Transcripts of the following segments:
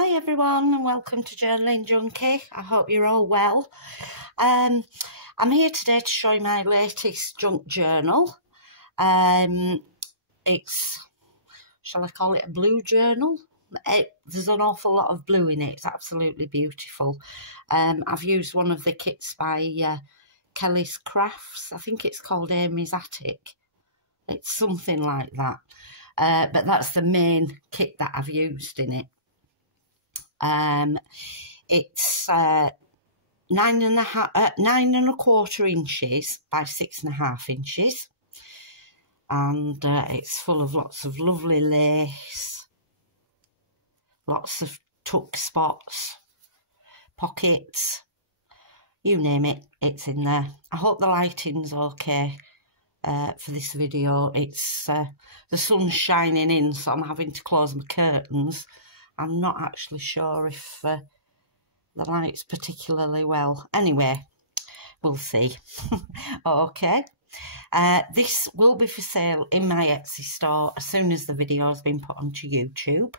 Hi everyone and welcome to Journaling Junkie. I hope you're all well. I'm here today to show you my latest junk journal. It's, shall I call it a blue journal? There's an awful lot of blue in it. It's absolutely beautiful. I've used one of the kits by Kelly's Crafts. I think it's called Amy's Attic. It's something like that. But that's the main kit that I've used in it. It's 9.25 inches by 6.5 inches, and it's full of lots of lovely lace, lots of tuck spots, pockets, you name it, it's in there. I hope the lighting's okay for this video. It's the sun's shining in, so I'm having to close my curtains. I'm not actually sure if the light's particularly well. Anyway, we'll see. Okay. This will be for sale in my Etsy store as soon as the video has been put onto YouTube.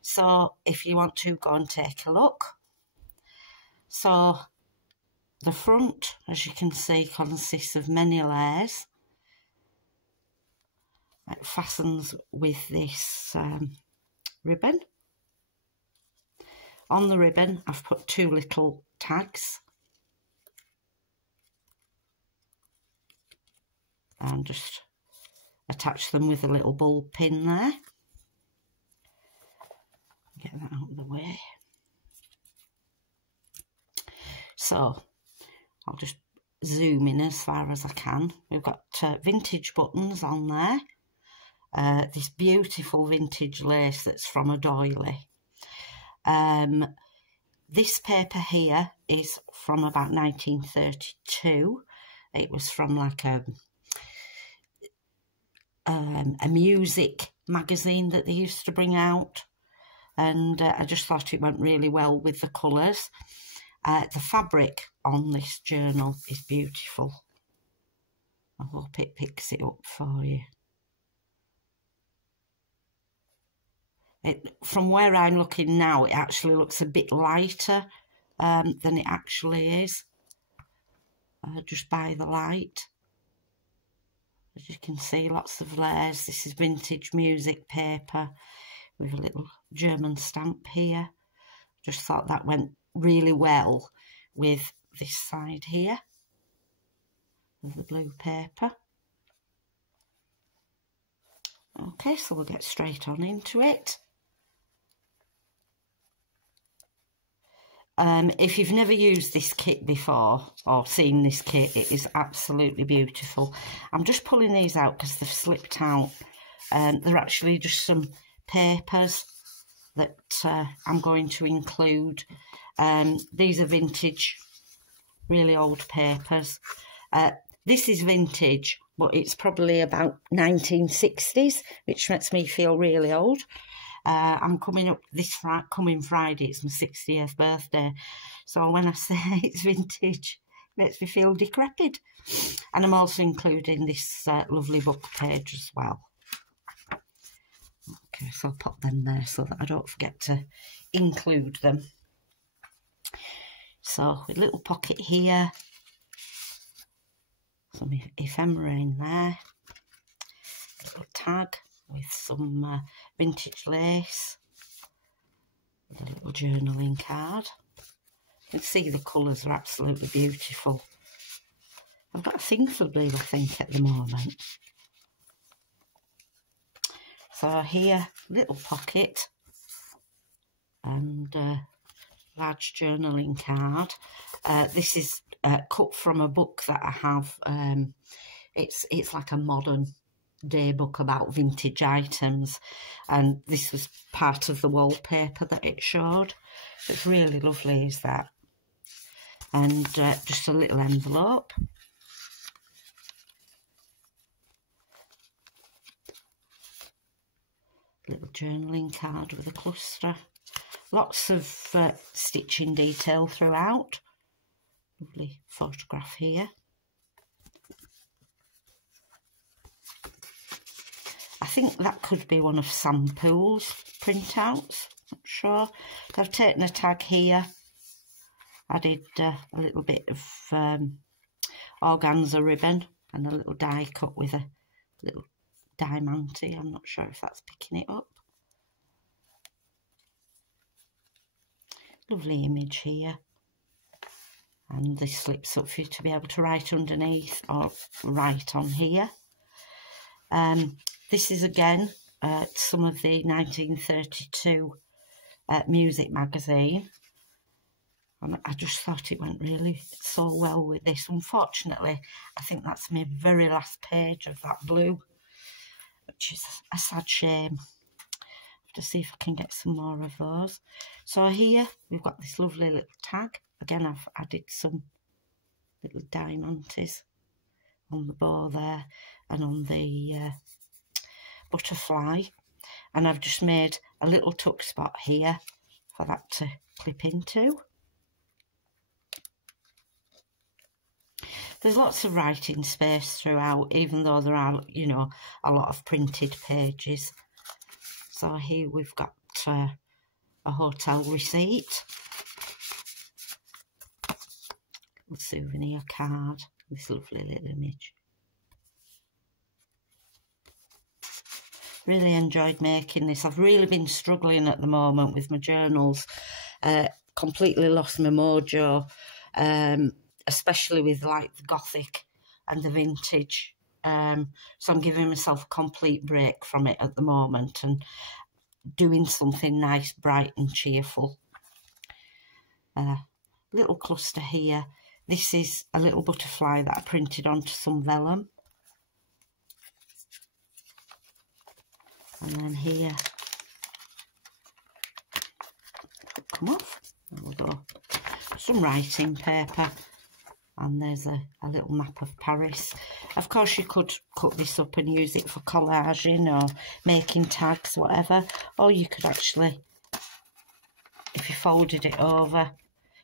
So if you want to, go and take a look. So the front, as you can see, consists of many layers. It fastens with this ribbon. On the ribbon, I've put two little tags and just attach them with a little bulb pin there. Get that out of the way. So I'll just zoom in as far as I can. We've got vintage buttons on there. This beautiful vintage lace that's from a doily. This paper here is from about 1932. It was from like a music magazine that they used to bring out, and I just thought it went really well with the colours. The fabric on this journal is beautiful. I hope it picks it up for you. From where I'm looking now, it actually looks a bit lighter than it actually is, just by the light. As you can see, lots of layers. This is vintage music paper with a little German stamp here. Just thought that went really well with this side here of the blue paper. Okay, so we'll get straight on into it. If you've never used this kit before or seen this kit, it is absolutely beautiful. I'm just pulling these out because they've slipped out. They're actually just some papers that I'm going to include. These are vintage, really old papers. This is vintage, but it's probably about 1960s, which makes me feel really old. I'm coming up this coming Friday, it's my 60th birthday. So when I say it's vintage, it makes me feel decrepit. And I'm also including this lovely book page as well. Okay, so I'll put them there so that I don't forget to include them. So with a little pocket here, some ephemera in there, a little tag with some vintage lace, with a little journaling card. You can see the colours are absolutely beautiful. I've got a thing for blue, I think, at the moment. So here, little pocket and large journaling card. This is cut from a book that I have. It's like a modern day book about vintage items, and this was part of the wallpaper that it showed. It's really lovely, is that? And just a little envelope. Little journaling card with a cluster. Lots of stitching detail throughout. Lovely photograph here. I think that could be one of Sam Poole's printouts, not sure. I've taken a tag here, added a little bit of organza ribbon and a little die cut with a little diamante. I'm not sure if that's picking it up. Lovely image here. And this slips up for you to be able to write underneath or write on here. This is again some of the 1932 music magazine. And I just thought it went really so well with this. Unfortunately, I think that's my very last page of that blue, which is a sad shame. To see if I can get some more of those. So here we've got this lovely little tag. Again, I've added some little diamantes on the bow there and on the butterfly, and I've just made a little tuck spot here for that to clip into. There's lots of writing space throughout, even though there are, you know, a lot of printed pages. So here we've got a hotel receipt, a souvenir card, this lovely little image. Really enjoyed making this. I've really been struggling at the moment with my journals. Completely lost my mojo, especially with like the gothic and the vintage. So I'm giving myself a complete break from it at the moment and doing something nice, bright and cheerful. Little cluster here. This is a little butterfly that I printed onto some vellum. And then here, come off, there we go, some writing paper. And there's a little map of Paris. Of course, you could cut this up and use it for collaging or making tags, whatever. Or you could actually, if you folded it over,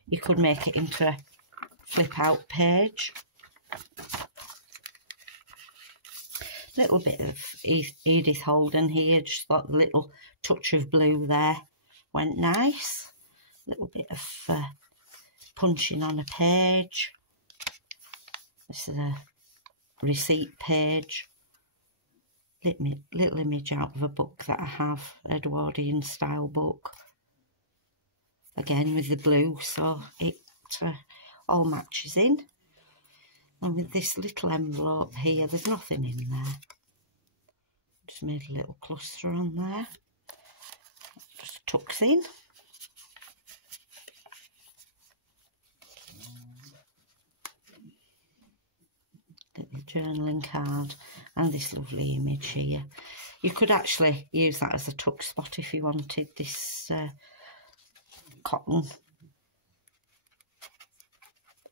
you could make it into a flip-out page. Little bit of Edith Holden here, just thought the little touch of blue there went nice. Little bit of punching on a page. This is a receipt page. Little image out of a book that I have, Edwardian style book. Again with the blue, so it all matches in. And with this little envelope here, there's nothing in there. Just made a little cluster on there. Just tucks in. Little journaling card and this lovely image here. You could actually use that as a tuck spot if you wanted. This cotton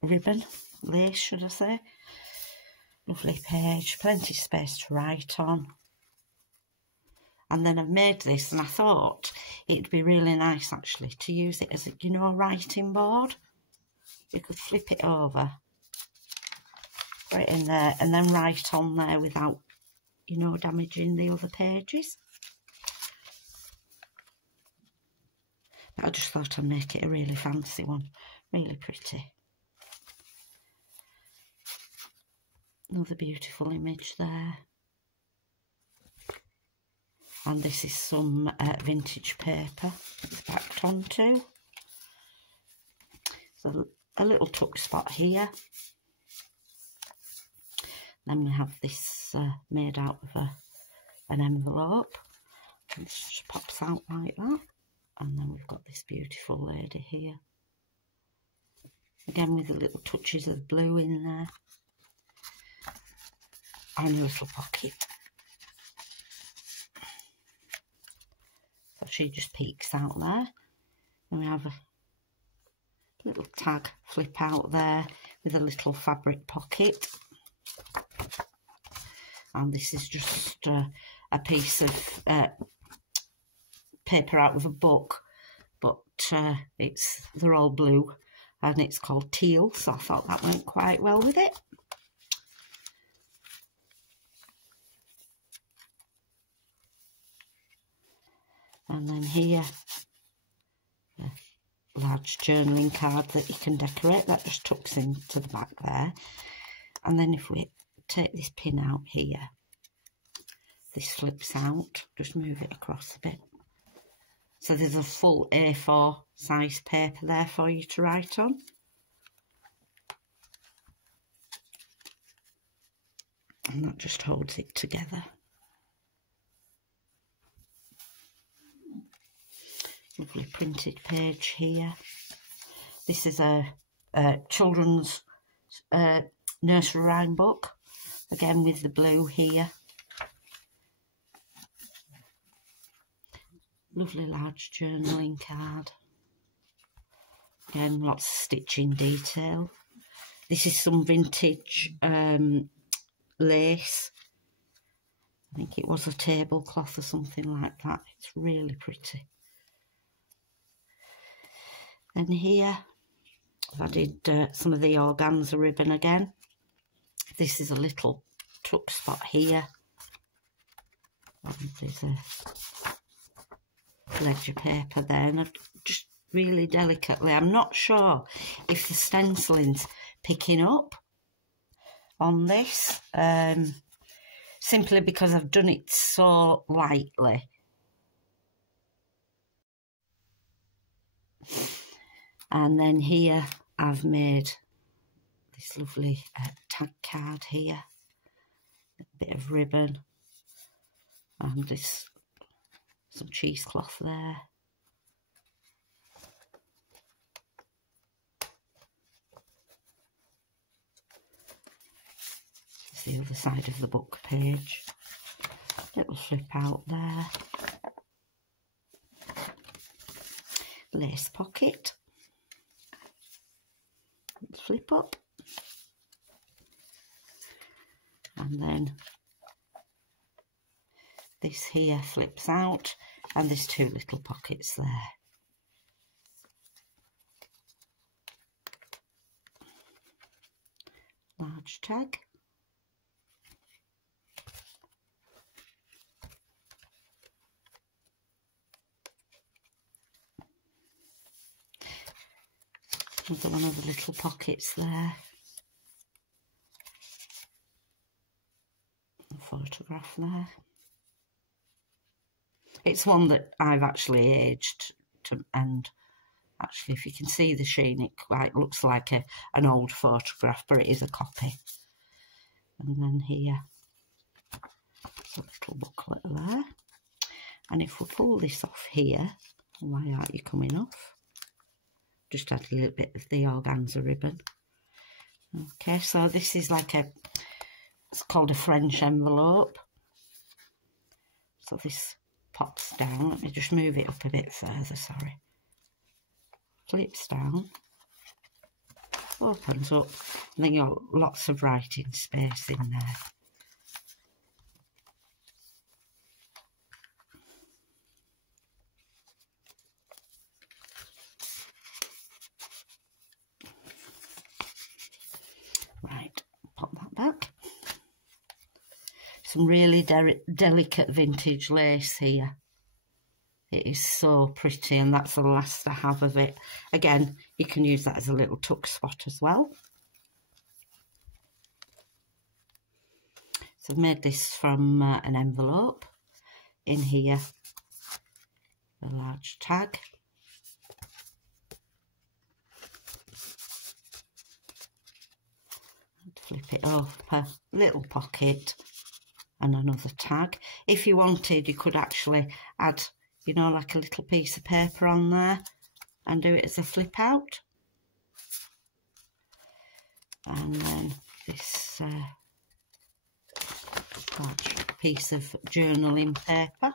ribbon, lace should I say. Lovely page, plenty of space to write on. And then I've made this and I thought it'd be really nice actually to use it as a, you know, a writing board. You could flip it over, put it in there and then write on there without, you know, damaging the other pages. But I just thought I'd make it a really fancy one, really pretty. Another beautiful image there. And this is some vintage paper it's backed onto. So a little tuck spot here. Then we have this made out of an envelope. And it just pops out like that. And then we've got this beautiful lady here. Again with the little touches of blue in there. And a little pocket. So she just peeks out there. And we have a little tag flip out there with a little fabric pocket. And this is just a piece of paper out of a book, but they're all blue and it's called Teal, so I thought that went quite well with it. And then here, a large journaling card that you can decorate. That just tucks into the back there. And then if we take this pin out here, this flips out. Just move it across a bit. So there's a full A4 size paper there for you to write on. And that just holds it together. Lovely printed page here. This is a children's nursery rhyme book, again with the blue here. Lovely large journaling card. Again, lots of stitching detail. This is some vintage lace. I think it was a tablecloth or something like that. It's really pretty. And here I've added some of the organza ribbon again. This is a little tuck spot here. And there's a ledger paper there, and I've just really delicately, I'm not sure if the stenciling's picking up on this, simply because I've done it so lightly. And then here I've made this lovely tag card here, a bit of ribbon, and this some cheesecloth there. This is the other side of the book page. Little flip out there. Lace pocket. Flip up. And then this here flips out, and there's two little pockets there. Large tag. Another one of the little pockets there. A photograph there. It's one that I've actually aged to, and actually if you can see the sheen, it quite looks like an old photograph, but it is a copy. And then here, a little booklet there. And if we pull this off here, why aren't you coming off? Just add a little bit of the organza ribbon. Okay, so this is like it's called a French envelope. So this pops down. Let me just move it up a bit further, sorry. Flips down, opens up, and then you've got lots of writing space in there. Right, pop that back. Some really delicate vintage lace here. It is so pretty, and that's the last I have of it. Again, you can use that as a little tuck spot as well. So I've made this from an envelope. In here, a large tag. Flip it over, little pocket, and another tag. If you wanted, you could actually add, you know, like a little piece of paper on there and do it as a flip out. And then this large piece of journaling paper.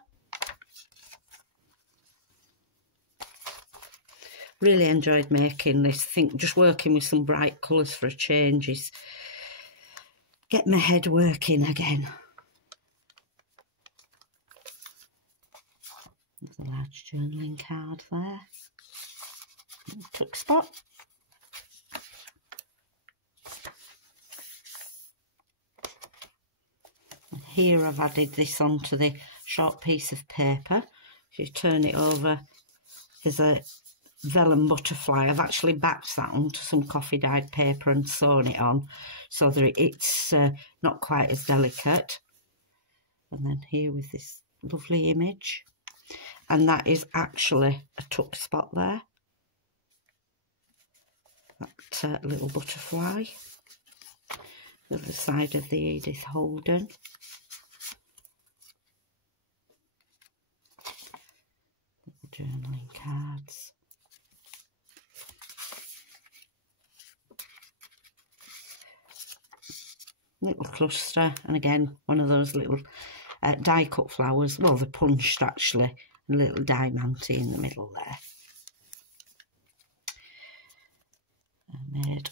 Really enjoyed making this. I think just working with some bright colours for a change is get my head working again. There's a large journaling card there. Tuck spot. And here I've added this onto the short piece of paper. If you turn it over, there's a vellum butterfly. I've actually backed that onto some coffee dyed paper and sewn it on so that it's not quite as delicate. And then here with this lovely image, and that is actually a tuck spot there, that little butterfly. The other side of the Edith Holden. Little journaling cards. Little cluster, and again one of those little die cut flowers. Well, they're punched actually, and a little diamante in the middle there. I made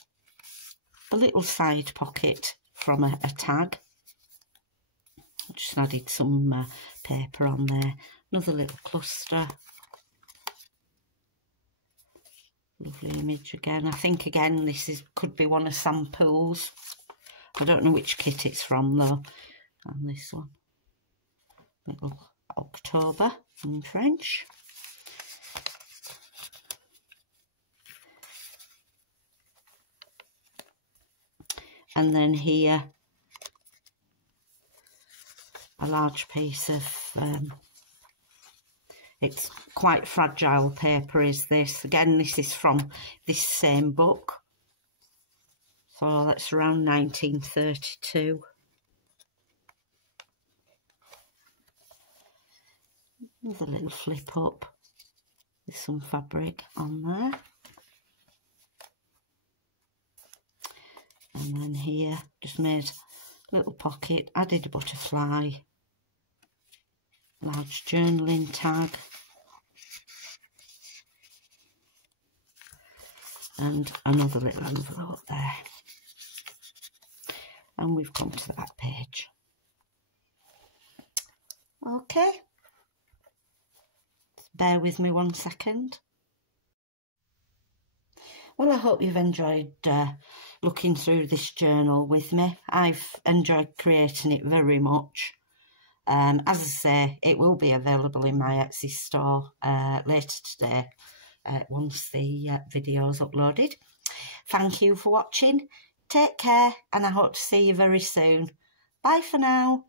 a little side pocket from a tag. I just added some paper on there. Another little cluster. Lovely image again. I think again this could be one of Sam Poole's. I don't know which kit it's from though. And this one, little October in French. And then here, a large piece of, it's quite fragile paper is this. Again, this is from this same book. So that's around 1932. Another little flip up with some fabric on there. And then here, just made a little pocket, added a butterfly, large journaling tag, and another little envelope there. And we've come to the back page. Okay. Bear with me 1 second. Well, I hope you've enjoyed looking through this journal with me. I've enjoyed creating it very much. As I say, it will be available in my Etsy store later today once the video's uploaded. Thank you for watching. Take care, and I hope to see you very soon. Bye for now.